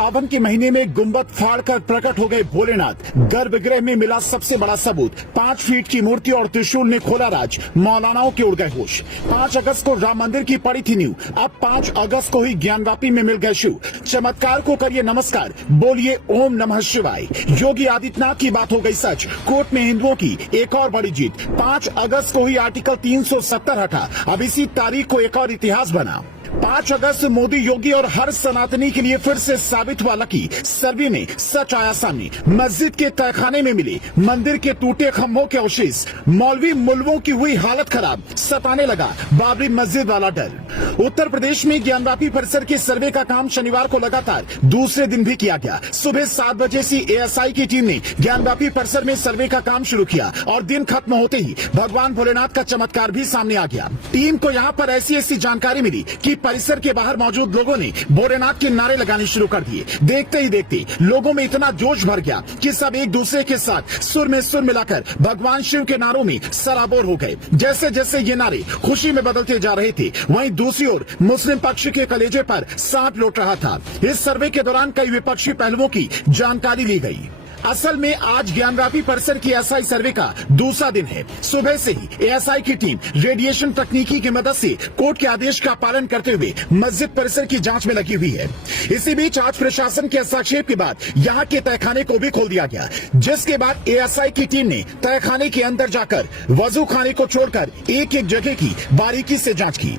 सावन के महीने में गुंबद फाड़ कर प्रकट हो गए भोलेनाथ। गर्भगृह में मिला सबसे बड़ा सबूत, 5 फीट की मूर्ति और त्रिशूल ने खोला राज। मौलानाओं के उड़ गए होश। 5 अगस्त को राम मंदिर की पड़ी थी नींव, अब 5 अगस्त को ही ज्ञानवापी में मिल गए शिव। चमत्कार को करिए नमस्कार, बोलिए ओम नमः शिवाय। योगी आदित्यनाथ की बात हो गई सच, कोर्ट में हिंदुओं की एक और बड़ी जीत। 5 अगस्त को ही आर्टिकल 370 हटा, अब इसी तारीख को एक और इतिहास बना। 5 अगस्त मोदी, योगी और हर सनातनी के लिए फिर से साबित हुआ लकी। सर्वे में सच आया सामने। मस्जिद के तहखाने में मिले मंदिर के टूटे खंभों के अवशेष। मौलवी मुल्लों की हुई हालत खराब, सताने लगा बाबरी मस्जिद वाला डर। उत्तर प्रदेश में ज्ञानवापी परिसर के सर्वे का काम शनिवार को लगातार दूसरे दिन भी किया गया। सुबह 7 बजे से एएसआई की टीम ने ज्ञानवापी परिसर में सर्वे का काम शुरू किया और दिन खत्म होते ही भगवान भोलेनाथ का चमत्कार भी सामने आ गया। टीम को यहाँ पर ऐसी जानकारी मिली कि परिसर के बाहर मौजूद लोगों ने भोलेनाथ के नारे लगाने शुरू कर दिए। देखते ही देखते लोगों में इतना जोश भर गया कि सब एक दूसरे के साथ सुर में सुर मिलाकर भगवान शिव के नारों में सराबोर हो गए। जैसे जैसे ये नारे खुशी में बदलते जा रहे थे, वहीं दूसरी ओर मुस्लिम पक्ष के कलेजे पर सांप लौट रहा था। इस सर्वे के दौरान कई विपक्षी पहलुओं की जानकारी ली गई। असल में आज ज्ञानवापी परिसर की एएसआई सर्वे का दूसरा दिन है। सुबह से ही एएसआई की टीम रेडिएशन तकनीकी की मदद से कोर्ट के आदेश का पालन करते हुए मस्जिद परिसर की जांच में लगी हुई है। इसी बीच आज प्रशासन के हस्तक्षेप के बाद यहां के तहखाने को भी खोल दिया गया, जिसके बाद एएसआई की टीम ने तहखाने के अंदर जाकर वजू खाने को छोड़कर एक एक जगह की बारीकी से जांच की।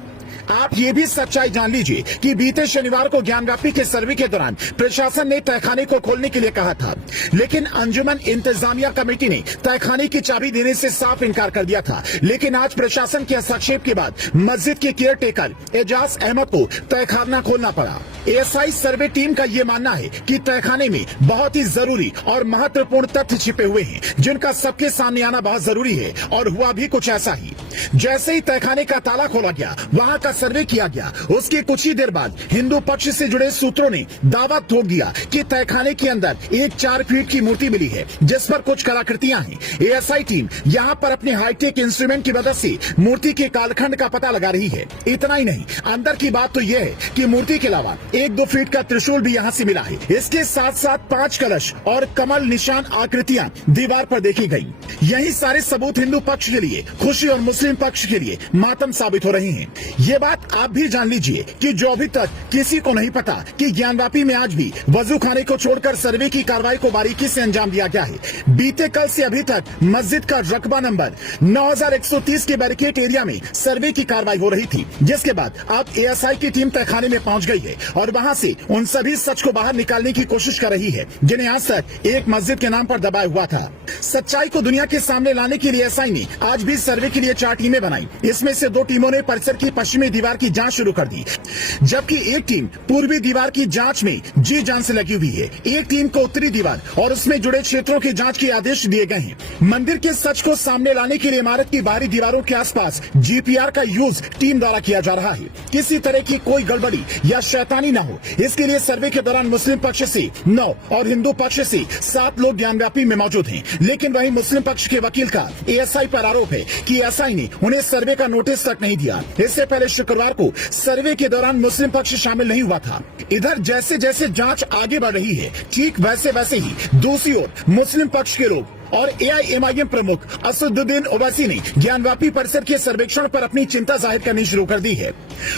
आप ये भी सच्चाई जान लीजिए कि बीते शनिवार को ज्ञानवापी के सर्वे के दौरान प्रशासन ने तहखाने को खोलने के लिए कहा था, लेकिन अंजुमन इंतजामिया कमेटी ने तहखाने की चाबी देने से साफ इनकार कर दिया था। लेकिन आज प्रशासन के हस्तक्षेप के बाद मस्जिद के केयर टेकर एजाज अहमद को तहखाना खोलना पड़ा। एएसआई सर्वे टीम का ये मानना है कि तहखाने में बहुत ही जरूरी और महत्वपूर्ण तथ्य छिपे हुए हैं, जिनका सबके सामने आना बहुत जरूरी है। और हुआ भी कुछ ऐसा ही। जैसे ही तहखाने का ताला खोला गया, वहां का सर्वे किया गया, उसके कुछ ही देर बाद हिंदू पक्ष से जुड़े सूत्रों ने दावा ठोक दिया कि तहखाने के अंदर एक 4 फीट की मूर्ति मिली है, जिस पर कुछ कलाकृतियां हैं। एएसआई टीम यहां पर अपने हाईटेक इंस्ट्रूमेंट की मदद से मूर्ति के कालखंड का पता लगा रही है। इतना ही नहीं, अंदर की बात तो यह है कि मूर्ति के अलावा 1-2 फीट का त्रिशूल भी यहाँ से मिला है। इसके साथ साथ 5 कलश और कमल निशान आकृतियां दीवार पर देखी गई। यही सारे सबूत हिंदू पक्ष के लिए खुशी और मुस्लिम पक्ष के लिए मातम साबित हो रही हैं। ये बात आप भी जान लीजिए कि जो अभी तक किसी को नहीं पता कि ज्ञानवापी में आज भी वजू खाने को छोड़कर सर्वे की कार्रवाई को बारीकी से अंजाम दिया गया है। बीते कल से अभी तक मस्जिद का रकबा नंबर 9130 के बैरिकेड एरिया में सर्वे की कार्रवाई हो रही थी, जिसके बाद अब एएसआई की टीम तहखाने में पहुंच गई है और वहां से उन सभी सच को बाहर निकालने की कोशिश कर रही है, जिन्हें आज तक एक मस्जिद के नाम पर दबाया हुआ था। सच्चाई को दुनिया के सामने लाने के लिए एएसआई ने आज भी सर्वे के लिए 4 टीमें बनाई। इसमें से 2 टीमों ने परिसर की पश्चिमी दीवार की जांच शुरू कर दी, जबकि एक टीम पूर्वी दीवार की जांच में जी जान से लगी हुई है। एक टीम को उत्तरी दीवार और उसमें जुड़े क्षेत्रों की जांच के आदेश दिए गए हैं। मंदिर के सच को सामने लाने के लिए इमारत की बाहरी दीवारों के आसपास जीपीआर का यूज टीम द्वारा किया जा रहा है। किसी तरह की कोई गड़बड़ी या शैतानी न हो, इसके लिए सर्वे के दौरान मुस्लिम पक्ष से 9 और हिंदू पक्ष से 7 लोग ज्ञानवापी में मौजूद हैं। लेकिन वहीं मुस्लिम पक्ष के वकील का एएसआई पर आरोप है कि एएसआई ने उन्हें सर्वे का नोटिस तक नहीं दिया। इससे पहले शुक्रवार को सर्वे के दौरान मुस्लिम पक्ष शामिल नहीं हुआ था। इधर जैसे जैसे जांच आगे बढ़ रही है, ठीक वैसे वैसे ही दूसरी ओर मुस्लिम पक्ष के लोग और एआईएमआईएम प्रमुख असदुद्दीन ओवैसी ने ज्ञानवापी परिसर के सर्वेक्षण पर अपनी चिंता जाहिर करनी शुरू कर दी है।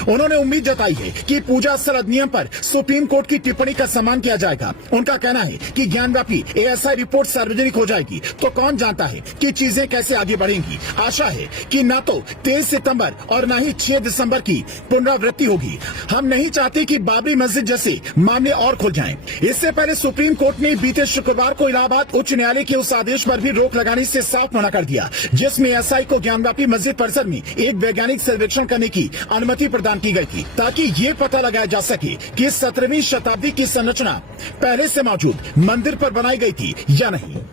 उन्होंने उम्मीद जताई है कि पूजा स्थल अधिनियम पर सुप्रीम कोर्ट की टिप्पणी का सम्मान किया जाएगा। उनका कहना है कि ज्ञानवापी एएसआई रिपोर्ट सार्वजनिक हो जाएगी तो कौन जानता है कि चीजें कैसे आगे बढ़ेंगी। आशा है कि न तो 23 सितंबर और न ही 6 दिसंबर की पुनरावृत्ति होगी। हम नहीं चाहते कि बाबरी मस्जिद जैसे मामले और खुल जाएं। इससे पहले सुप्रीम कोर्ट ने बीते शुक्रवार को इलाहाबाद उच्च न्यायालय के उस आदेश पर भी रोक लगाने से साफ मना कर दिया, जिसमें एएसआई को ज्ञानवापी मस्जिद परिसर में एक वैज्ञानिक सर्वेक्षण करने की अनुमति प्रदान की गई थी, ताकि ये पता लगाया जा सके कि 17वीं शताब्दी की संरचना पहले से मौजूद मंदिर पर बनाई गई थी या नहीं।